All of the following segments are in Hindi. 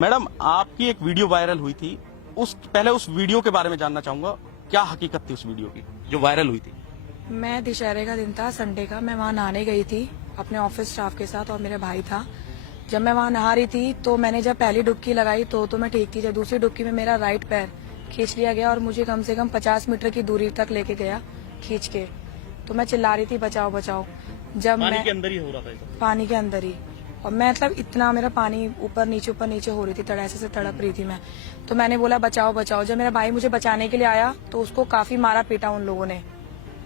मैडम, आपकी एक वीडियो वायरल हुई थी। पहले उस वीडियो के बारे में जानना चाहूंगा, क्या हकीकत थी उस वीडियो की जो वायरल हुई थी? मैं दशहरे का दिन था, संडे का। मैं वहाँ नहाने गई थी अपने ऑफिस स्टाफ के साथ और मेरा भाई था। जब मैं वहाँ नहा रही थी तो मैंने जब पहली डुबकी लगाई तो मैं ठीक थी। जब दूसरी डुबकी में मेरा राइट पैर खींच लिया गया और मुझे कम से कम 50 मीटर की दूरी तक लेके गया खींच के। तो मैं चिल्ला रही थी बचाओ बचाओ। जब पानी के अंदर ही हो रहा था ये? पानी के अंदर ही। और मैं मतलब इतना मेरा पानी ऊपर नीचे हो रही थी, ऐसे से तड़प रही थी मैं। तो मैंने बोला बचाओ बचाओ। जब मेरा भाई मुझे बचाने के लिए आया तो उसको काफी मारा पीटा उन लोगों ने,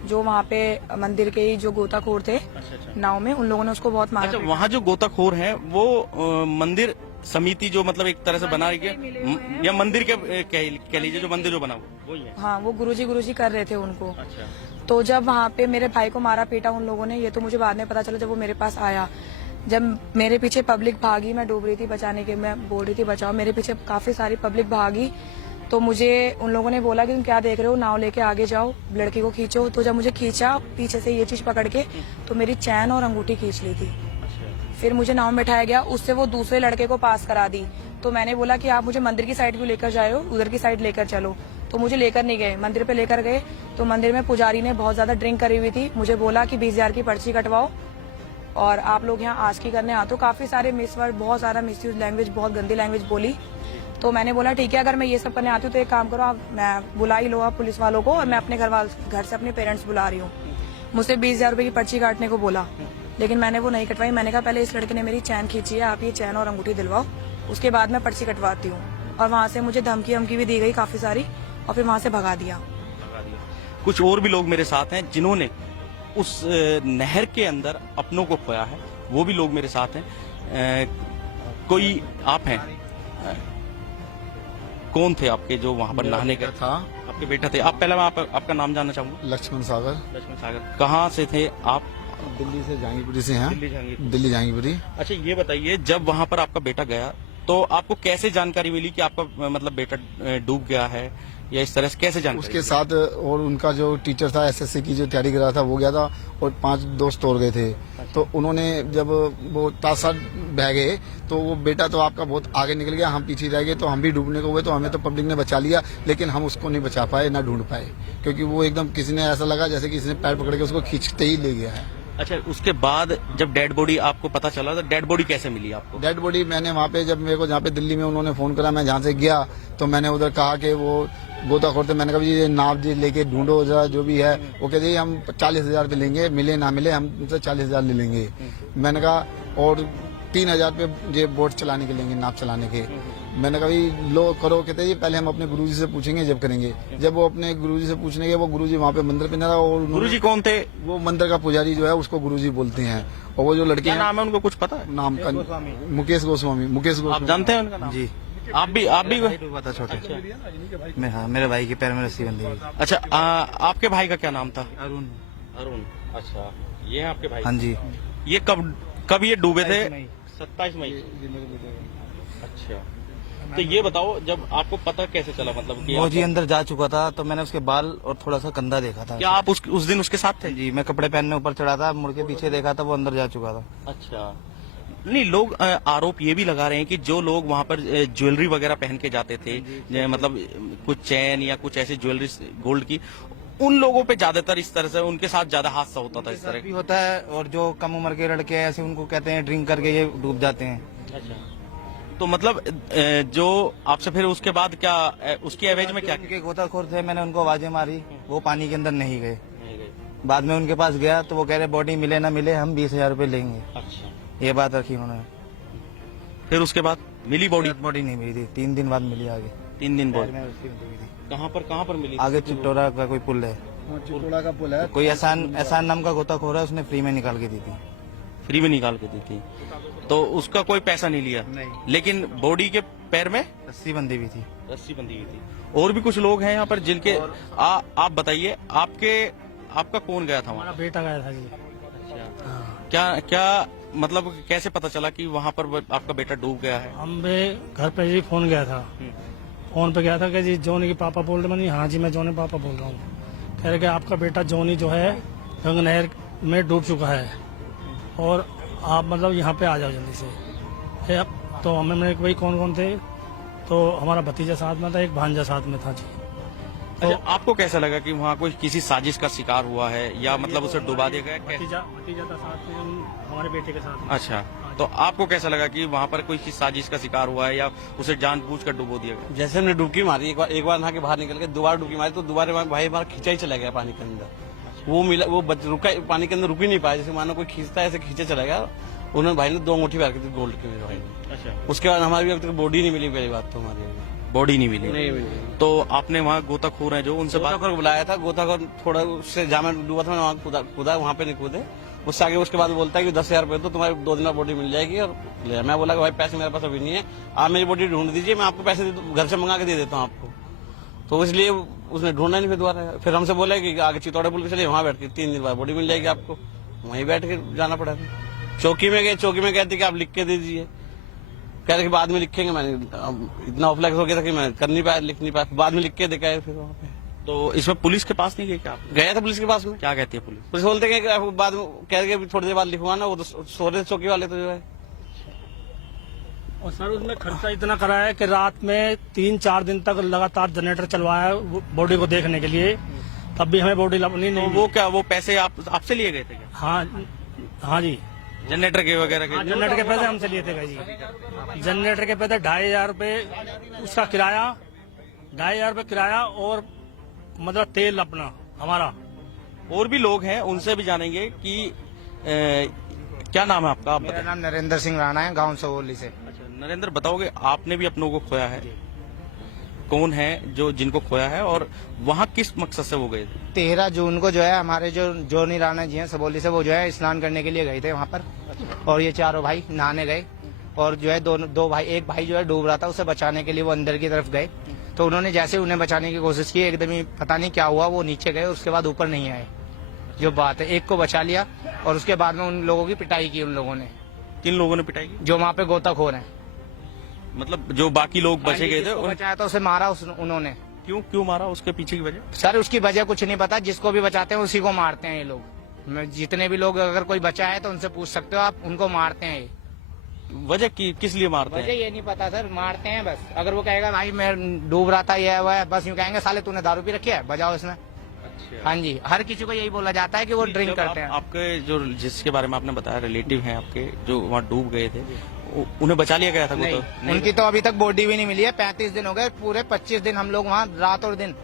जो वहाँ पे मंदिर के ही जो गोताखोर थे। अच्छा। नाव में उन लोगों ने उसको बहुत मारा। अच्छा, वहाँ जो गोताखोर हैं वो मंदिर समिति जो मतलब एक तरह से बना रही है, या मंदिर के कह लीजिए जो मंदिर जो बना वो ही है? हाँ, वो गुरुजी कर रहे थे उनको। अच्छा। तो जब वहाँ पे मेरे भाई को मारा पीटा उन लोगों ने, ये तो मुझे बाद में पता चला जब वो मेरे पास आया। जब मेरे पीछे पब्लिक भागी, मैं डूब रही थी बचाने के, मैं बोल रही थी बचाओ, मेरे पीछे काफी सारी पब्लिक भागी। तो मुझे उन लोगों ने बोला कि तुम क्या देख रहे हो, नाव लेके आगे जाओ, लड़की को खींचो। तो जब मुझे खींचा पीछे से ये चीज पकड़ के, तो मेरी चैन और अंगूठी खींच ली थी। फिर मुझे नाव में बैठाया गया, उससे वो दूसरे लड़के को पास करा दी। तो मैंने बोला कि आप मुझे मंदिर की साइड क्यों लेकर जाए हो, उधर की साइड लेकर चलो। तो मुझे लेकर नहीं गए, मंदिर पे लेकर गए। तो मंदिर में पुजारी ने बहुत ज्यादा ड्रिंक करी हुई थी, मुझे बोला कि 20,000 की पर्ची कटवाओ और आप लोग यहाँ आस्की करने आते हो। काफी सारे मिसवर्ड, बहुत सारा मिसयूज लैंग्वेज, बहुत गंदी लैंग्वेज बोली। तो मैंने बोला ठीक है, अगर मैं ये सब करने आती हूँ तो एक काम करो, आप मैं बुला ही लो आप पुलिस वालों को, और मैं अपने घर से अपने पेरेंट्स बुला रही हूँ। मुझसे 20,000 रुपए की पर्ची काटने को बोला, लेकिन मैंने वो नहीं कटवाई। मैंने कहा पहले इस लड़के ने मेरी चैन खींची है, आप ये चैन और अंगूठी दिलवाओ, उसके बाद मैं पर्ची कटवाती हूँ। और वहाँ से मुझे धमकी भी दी गई काफी सारी, और फिर वहाँ से भगा दिया। कुछ और भी लोग मेरे साथ हैं जिन्होंने उस नहर के अंदर अपनों को खोया है, वो भी लोग मेरे साथ हैं। कोई आप हैं? कौन थे आपके जो वहाँ पर नहाने गए? था आपके बेटा थे? आप पहले मैं आपका नाम जानना चाहूंगा। लक्ष्मण सागर। लक्ष्मण सागर, कहाँ से थे आप? दिल्ली से, जहांगीरपुरी से हैं। दिल्ली जहांगीरपुरी। अच्छा, ये बताइए, जब वहाँ पर आपका बेटा गया तो आपको कैसे जानकारी मिली कि आपका मतलब बेटा डूब गया है, या इस तरह से कैसे जानकारी? उसके साथ और उनका जो टीचर था, एसएससी की जो तैयारी कर रहा था, वो गया था और 5 दोस्त और गए थे। तो उन्होंने जब वो तासा बह गए तो वो बेटा तो आपका बहुत आगे निकल गया, हम पीछे रह गए। तो हम भी डूबने को हुए, तो हमें तो पब्लिक ने बचा लिया, लेकिन हम उसको नहीं बचा पाए, ना ढूंढ पाए, क्योंकि वो एकदम किसी ने ऐसा लगा जैसे किसी ने पैर पकड़ के उसको खींचते ही ले गया है। अच्छा, उसके बाद जब डेड बॉडी आपको पता चला, तो डेड बॉडी कैसे मिली आपको? डेड बॉडी मैंने वहाँ पे, जब मेरे को जहाँ पे दिल्ली में उन्होंने फोन करा, मैं जहाँ से गया तो मैंने उधर कहा कि वो गोताखोर थे, मैंने कहा ये नाव जी लेके ढूंढो जरा जो भी है। वो कहते हम 40,000 पे लेंगे, मिले ना मिले हम उनसे 40,000 ले लेंगे। मैंने कहा और 3,000 पे ये बोट चलाने के लेंगे, नाव चलाने के। मैंने कहा भाई लो करो। कहते जी पहले हम अपने गुरुजी से पूछेंगे जब करेंगे। जब वो अपने गुरुजी से पूछने गए, वो गुरुजी वहाँ पे मंदिर पे न रहा। और गुरुजी कौन थे? वो मंदिर का पुजारी जो है उसको गुरुजी बोलते हैं। और वो जो लड़के, क्या नाम है उनको, कुछ पता है? नाम का मुकेश गोस्वामी। आप जानते हैं उनका नाम? जी। आप भी डूबा था छोटे। मैं, हाँ, मेरे भाई के पैर में रस्सी बंधी हुई। अच्छा, आपके भाई का क्या नाम था? अरुण। अरुण। अच्छा, ये है आपके भाई? हाँ जी। ये कब ये डूबे थे? 27 मई। अच्छा, तो ये बताओ, जब आपको पता कैसे चला, मतलब कि वो जी अंदर जा चुका था, तो मैंने उसके बाल और थोड़ा सा कंधा देखा था। क्या आप उस दिन उसके साथ थे? जी, मैं कपड़े पहनने ऊपर चढ़ा था, मुड़ के पीछे देखा था, वो अंदर जा चुका था। अच्छा, नहीं, लोग आरोप ये भी लगा रहे हैं कि जो लोग वहाँ पर ज्वेलरी वगैरह पहन के जाते थे, मतलब कुछ चैन या कुछ ऐसी ज्वेलरी गोल्ड की, उन लोगों पे ज्यादातर इस तरह से उनके साथ ज्यादा हादसा होता था। इस तरह भी होता है, और जो कम उम्र के लड़के ऐसे उनको कहते हैं ड्रिंक करके ये डूब जाते हैं। अच्छा, तो मतलब जो आपसे फिर उसके बाद क्या उसकी एवज में क्या? उनके गोताखोर थे, मैंने उनको आवाजें मारी, वो पानी के अंदर नहीं गए। बाद में उनके पास गया तो वो कह रहे बॉडी मिले ना मिले हम 20,000 रुपए लेंगे। अच्छा, ये बात रखी उन्होंने। फिर उसके बाद मिली बॉडी? बॉडी नहीं मिली थी, 3 दिन बाद मिली आगे। 3 दिन बाद? रस्सी बंधी हुई थी। कहाँ पर मिली? आगे चित्तौरा का कोई पुल है, चित्तौड़ा का पुल है। कोई एहसान नाम का गोताखोर है, उसने फ्री में निकाल के दी थी। फ्री में निकाल के दी थी, तो उसका कोई पैसा नहीं लिया? नहीं। लेकिन बॉडी के पैर में रस्सी बंधी हुई थी। रस्सी बंधी हुई थी। और भी कुछ लोग हैं यहाँ पर जिनके आप बताइए, आपका कौन गया था वहाँ? हमारा बेटा गया था जी। अच्छा, क्या मतलब कैसे पता चला कि वहाँ पर आपका बेटा डूब गया है? हम घर पे जी फोन गया था, फोन पे गया था कि जी जॉनी के पापा बोल रहे। मैंने हाँ जी मैं जॉनी पापा बोल रहा हूँ। कह रहे कि आपका बेटा जॉनी जो है गंगा नहर में डूब चुका है, और आप मतलब यहाँ पे आ जाओ जल्दी से। तो हमें मैंने भाई कौन कौन थे, तो हमारा भतीजा साथ में था, एक भांजा साथ में था जी। तो अच्छा, आपको कैसा लगा कि वहाँ कोई किसी साजिश का शिकार हुआ है या मतलब उसे डुबा दिया गया? भतीजा था साथ में, हमारे बेटे के साथ में। अच्छा, तो आपको कैसा लगा कि वहाँ पर कोई साजिश का शिकार हुआ है या उसे जानबूझकर डुबो दिया गया? जैसे हमने डुबकी मारी, एक बार नहा के बाहर निकल के दोबारा डुबकी मारी, तो दोबारा भाई हमारा खींचा ही चला गया पानी के अंदर। वो मिला, वो रुका, पानी के अंदर रुक ही नहीं पाया, जैसे मानो कोई खींचता है ऐसे खींचे चला गया। उन्होंने भाई ने 2 अंगूठी पहन के थी गोल्ड की मेरे भाई ने। अच्छा, उसके बाद हमारी अभी तक बॉडी नहीं मिली, पहली बात तो हमारी बॉडी नहीं मिली। नहीं मिली। तो आपने वहाँ गोताखोर है जो उनसे बात गोताखोर बुलाया था, गोताखोर थोड़ा उससे जहाँ मैं डूबा था मैं वहाँ कूदा, वहाँ पे नहीं कूदे। उससे आगे उसके बाद बोलता है कि 10,000 रुपए तो तुम्हारी 2 दिन में बॉडी मिल जाएगी। और मैं बोला कि भाई पैसे मेरे पास अभी नहीं है, आप मेरी बॉडी ढूंढ दीजिए, मैं आपको पैसे घर से मंगा के दे देता हूँ आपको। तो इसलिए उसने ढूंढा नहीं फिर दोबारा। फिर हमसे बोला कि आगे चितौड़े पुल पे चलिए, वहाँ बैठ के 3 दिन बाद बॉडी मिल जाएगी आपको। वहीं बैठ के जाना पड़ा था। चौकी में गए, चौकी में कहती कि आप लिख के दे दीजिए, कह रहे कि बाद में लिखेंगे। मैंने इतना ऑफलाइक हो गया था कि मैं कर नहीं पाया, लिख नहीं पाया, बाद में लिख के दिखाया फिर वहाँ पे। तो इसमें पुलिस के पास नहीं गए क्या आप? गया था पुलिस के पास में। क्या कहती है पुलिस? पुलिस बोलते हैं कि बाद में कह रहे कि थोड़ी देर बाद लिखवा ना, वो तो सो रहे चौकी वाले तो जो है। और सर उसमें खर्चा इतना करा है कि रात में 3-4 दिन तक लगातार जनरेटर चलवाया है बॉडी को देखने के लिए, तब भी हमें बॉडी नहीं तो वो क्या, वो पैसे आपसे लिए गए थे क्या? हाँ जी, जनरेटर के वगैरह के? जनरेटर के पैसे हमसे लिए थे भाई जी। जनरेटर के पैसे 2,500 रुपए उसका किराया, 2,500 रुपए किराया, और मतलब तेल अपना हमारा। और भी लोग हैं, उनसे भी जानेंगे कि क्या नाम है आपका? आप मेरा बताएं। नाम नरेंद्र सिंह राणा है, गांव सवोली से। अच्छा नरेंद्र, बताओगे आपने भी अपनों को खोया है, कौन है जो जिनको खोया है और वहाँ किस मकसद से वो गए थे? 13 जून को जो है हमारे जो जोनी राणा जी हैं सबोली से, वो जो है स्नान करने के लिए गए थे वहाँ पर। और ये चारों भाई नहाने गए, और जो है दो भाई, एक भाई जो है डूब रहा था, उसे बचाने के लिए वो अंदर की तरफ गए। तो उन्होंने जैसे उन्हें बचाने की कोशिश की, एकदम ही पता नहीं क्या हुआ, वो नीचे गए, उसके बाद ऊपर नहीं आए। जो बात है, एक को बचा लिया और उसके बाद में उन लोगों की पिटाई की उन लोगों ने। किन लोगों ने पिटाई की? जो वहाँ पे गोताखोर हैं। मतलब जो बाकी लोग बचे गए थे जिसको बचाया था उसे मारा उन्होंने। क्यों मारा? उसके पीछे की वजह? सर उसकी वजह कुछ नहीं पता, जिसको भी बचाते हैं उसी को मारते हैं ये लोग। जितने भी लोग, अगर कोई बचा है तो उनसे पूछ सकते हो आप, उनको मारते हैं ये। वजह किस लिए मारते वजह हैं? ये नहीं पता सर, मारते हैं बस। अगर वो कहेगा भाई मैं डूब रहा था, ये हुआ है, बस यूँ कहेंगे साले तूने दारू पी रखी है, बजाओ इसमें। अच्छा। हाँ जी, हर किसी को यही बोला जाता है कि वो ड्रिंक करते हैं। आपके जो जिसके बारे में आपने बताया रिलेटिव हैं आपके, जो वहाँ डूब गए थे, उन्हें बचा लिया गया था? नहीं, तो उनकी तो अभी तक बॉडी भी नहीं मिली है। 35 दिन हो गए, पूरे 25 दिन हम लोग वहाँ रात और दिन,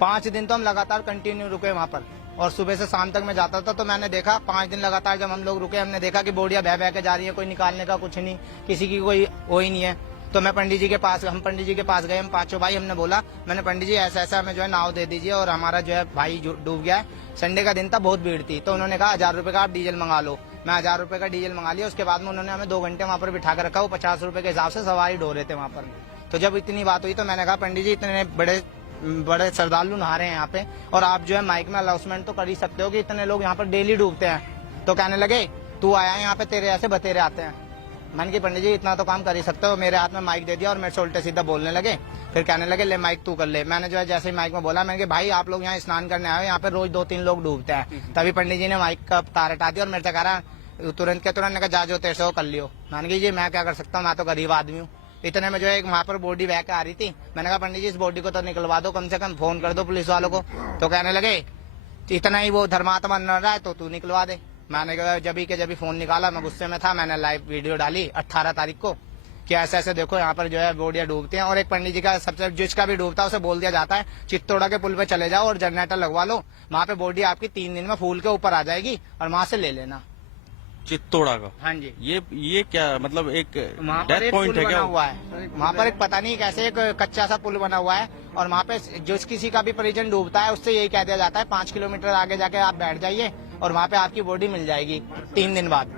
5 दिन तो हम लगातार कंटिन्यू रुके वहाँ पर। और सुबह से शाम तक मैं जाता था, तो मैंने देखा 5 दिन लगातार जब हम लोग रुके, हमने देखा कि बोडियां बह बह के जा रही है, कोई निकालने का कुछ नहीं, किसी की कोई वो ही नहीं है। तो मैं पंडित जी के पास, हम पंडित जी के पास गए, हम 5 भाई, हमने बोला, मैंने पंडित जी ऐसा ऐसा हमें जो है नाव दे दीजिए, और हमारा जो है भाई डूब गया है। संडे का दिन था, बहुत भीड़ थी। तो उन्होंने कहा 1,000 रुपए का आप डीजल मंगा लो। मैं 1,000 रुपए का डीजल मंगा लिया। उसके बाद में उन्होंने हमें 2 घंटे वहाँ पर बिठा कर रखा। वो 50 रुपए के हिसाब से सवारी ढो रहे थे वहाँ पर। तो जब इतनी बात हुई तो मैंने कहा पंडित जी इतने बड़े श्रद्धालु नहा रहे हैं यहाँ पे, और आप जो है माइक में अनाउंसमेंट तो कर ही सकते हो कि इतने लोग यहाँ पर डेली डूबते हैं। तो कहने लगे तू आया है यहाँ पे, तेरे ऐसे बतेरे आते हैं। मैंने कहा पंडित जी इतना तो काम कर ही सकते हो। मेरे हाथ में माइक दे दिया और मेरे से उल्टे सीधा बोलने लगे। फिर कहने लगे ले माइक तू कर ले। मैंने जो है जैसे ही माइक में बोला, मैंने कहा भाई आप लोग यहाँ स्नान करने आए हो, यहाँ पे रोज 2-3 लोग डूबते हैं। तभी पंडित जी ने माइक का तार हटा दिया और मेरे से कह रहा तुरंत के तुरंत, जा जो तेरे से हो कर लियो। मैंने कहा जी मैं क्या कर सकता हूँ, मैं तो गरीब आदमी हूँ। इतने में जो है वहाँ पर बॉडी बह के आ रही थी। मैंने कहा पंडित जी इस बॉडी को तो निकलवा दो, कम से कम फोन कर दो पुलिस वालों को। तो कहने लगे इतना ही वो धर्मात्मा न रहा है तो तू निकलवा दे। मैंने कहा जब फोन निकाला, मैं गुस्से में था, मैंने लाइव वीडियो डाली 18 तारीख को कि ऐसे ऐसे देखो यहाँ पर जो है बोडियां डूबती हैं। और एक पंडित जी का सबसे जिसका भी डूबता है उसे बोल दिया जाता है चित्तौड़ा के पुल पे चले जाओ और जनरेटर लगवा लो, वहाँ पे बॉडी आपकी 3 दिन में फूल के ऊपर आ जाएगी और वहाँ से ले लेना। चित्तौड़ा का? हाँ जी। ये क्या मतलब एक वहाँ पर डेथ एक पॉइंट पुल है बना क्या? हुआ है वहाँ पर, एक पता नहीं कैसे एक कच्चा सा पुल बना हुआ है। और वहाँ पे जो किसी का भी परिजन डूबता है उससे यही कह दिया जाता है 5 किलोमीटर आगे जाके आप बैठ जाइए और वहाँ पे आपकी बॉडी मिल जाएगी 3 दिन बाद।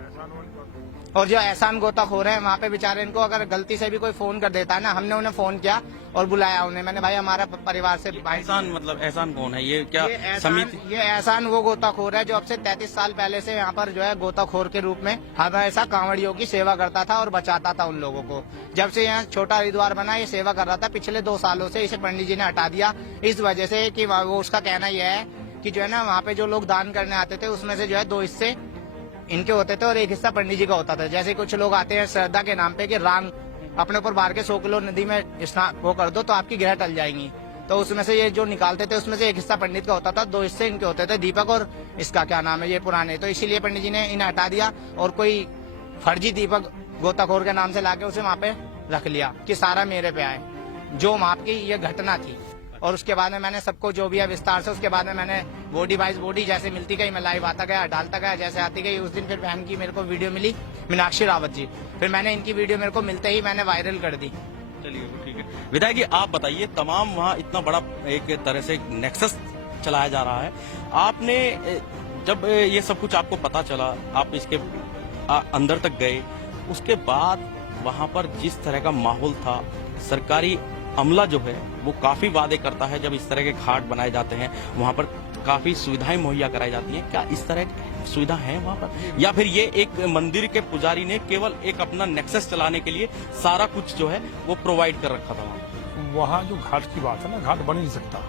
और जो एहसान गोताखोर है वहाँ पे बेचारे, इनको अगर गलती से भी कोई फोन कर देता है ना, हमने उन्हें फोन किया और बुलाया उन्हें। मैंने भाई हमारा परिवार से भाई, एहसान मतलब एहसान कौन है? ये क्या समिति? ये एहसान वो गोताखोर है जो अब से 33 साल पहले से यहाँ पर जो है गोताखोर के रूप में हमेशा कांवड़ियों की सेवा करता था और बचाता था उन लोगों को। जब से यहाँ छोटा हरिद्वार बना ये सेवा कर रहा था। पिछले 2 सालों से इसे पंडित जी ने हटा दिया इस वजह से कि वो उसका कहना यह है कि जो है ना वहाँ पे जो लोग दान करने आते थे उसमें से जो है 2 हिस्से इनके होते थे और 1 हिस्सा पंडित जी का होता था। जैसे कुछ लोग आते हैं श्रद्धा के नाम पे कि रांग अपने ऊपर बाहर के 100 किलो नदी में स्नान वो कर दो तो आपकी ग्रह टल जाएंगी। तो उसमें से ये जो निकालते थे उसमें से एक हिस्सा पंडित का होता था, 2 हिस्से इनके होते थे, दीपक और इसका क्या नाम है ये पुराने। तो इसीलिए पंडित जी ने इन्हें हटा दिया और कोई फर्जी दीपक गोताखोर के नाम से लाके उसे वहाँ पे रख लिया कि सारा मेरे पे आए, जो वहाँ की ये घटना थी। और उसके बाद में मैंने सबको जो भी है विस्तार से, उसके बाद में मैंने बॉडी वाइज बॉडी जैसे मिलती गई मैं लाइव आता गया, डालता गया, जैसे आती गई। उस दिन फिर बहन की मेरे को वीडियो मिली, मीनाक्षी रावत जी, फिर मैंने इनकी वीडियो मेरे को मिलते ही मैंने वायरल कर दी। चलिए ठीक है विधायक जी, आप बताइए, तमाम वहाँ इतना बड़ा एक तरह से नेक्सस चलाया जा रहा है, आपने जब ये सब कुछ आपको पता चला, आप इसके अंदर तक गए, उसके बाद वहाँ पर जिस तरह का माहौल था, सरकारी अमला जो है वो काफी वादे करता है, जब इस तरह के घाट बनाए जाते हैं वहाँ पर काफी सुविधाएं मुहैया कराई जाती हैं, क्या इस तरह की सुविधा है वहाँ पर, या फिर ये एक मंदिर के पुजारी ने केवल एक अपना नेक्सस चलाने के लिए सारा कुछ जो है वो प्रोवाइड कर रखा था वहाँ? वहाँ जो घाट की बात है ना, घाट बन ही नहीं सकता।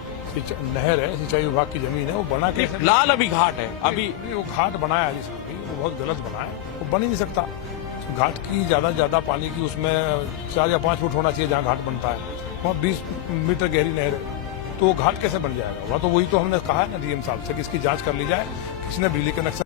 नहर है, सिंचाई विभाग की जमीन है, वो बना कैसे? फिलहाल अभी घाट है, अभी वो घाट बनाया है जिसने, वो बहुत गलत बना है, वो बन ही नहीं सकता। घाट की ज्यादा पानी की उसमें 4 या 5 फुट होना चाहिए जहाँ घाट बनता है, वहाँ 20 मीटर गहरी नहर है, तो वो घाट कैसे बन जाएगा? वहाँ तो वही तो हमने कहा है ना डीएम साहब से कि इसकी जांच कर ली जाए, किसने बिजली कनेक्शन